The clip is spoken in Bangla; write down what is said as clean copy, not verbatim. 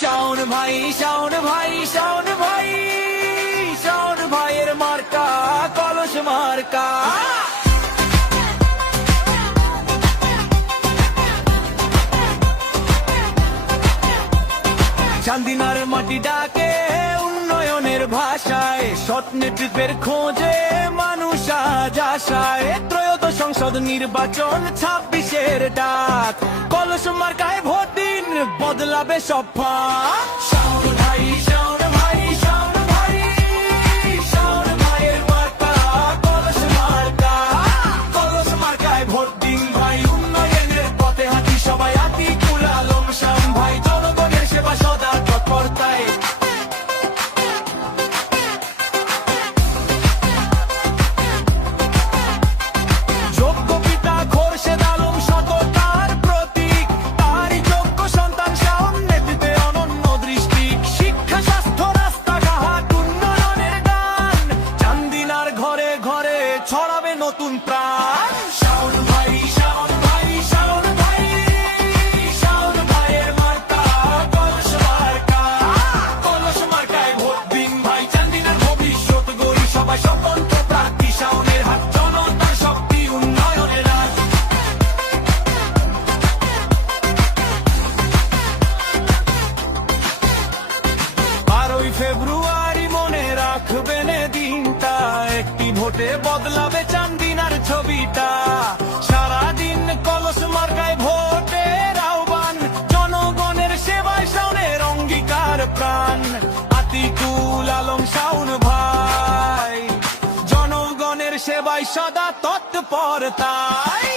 শাওন ভাই, শাওন ভাই, শাওন ভাই, শাওন ভাইয়ের মার্কা কলস মার্কা। চান্দিনার মাটি ডাকে উন্নয়নের ভাষায়, সৎ নেতৃত্বের খোঁজে মানুষ আজ আশায়। ত্রয়োদশ সংসদ নির্বাচন 26-এর ডাক, কলস মার্কায় ভোট দিন, বদলাবে সব ফাঁক। শাওন ভাই, শাওন ভাই, শাওন ভাই, শাওন ভাইয়ের মার্কা কলস মার্কা। কলস মার্কায় ভোট দিন ভাই, উন্নয়নের পথে হাঁটি সবাই। আতিকুল আলম শাওন ভাই, জনগণের সেবা সদা তৎপরতায়। যোগ্য পিতা খোরশেদ আলম সততার প্রতীক, তারই যোগ্য সন্তান শাওন, নেতৃত্বে অনন্য দৃষ্টি। শিক্ষা, স্বাস্থ্য, রাস্তাঘাট, উন্নয়নের গান, চান্দিনার ঘরে ঘরে ছড়াবে নতুন প্রাণ। শাওন ভাই, শাওন ভাই, শাওন ভাই, শাওন ভাইয়ের মার্কা কলস মার্কা। কলস মার্কায় ভোট দিন ভাই, চান্দিনার ভবিষ্যৎ গড়ি সবাই। স্বতন্ত্র প্রার্থী শাওনের হাত, জনতার শক্তি, উন্নয়নের রাত। 12ই ফেব্রুয়ারি মনে রাখবেন দিনটা, একটি ভোটে বদলাবে চান্দিনার ছবিটা। সারাদিন কলস মার্কায় ভোটের আহ্বান, জনগণের সেবায় শাওনের অঙ্গীকার প্রাণ। আতিকুল আলম শাওন ভাই, জনগণের সেবায় সদা তৎপরতায়।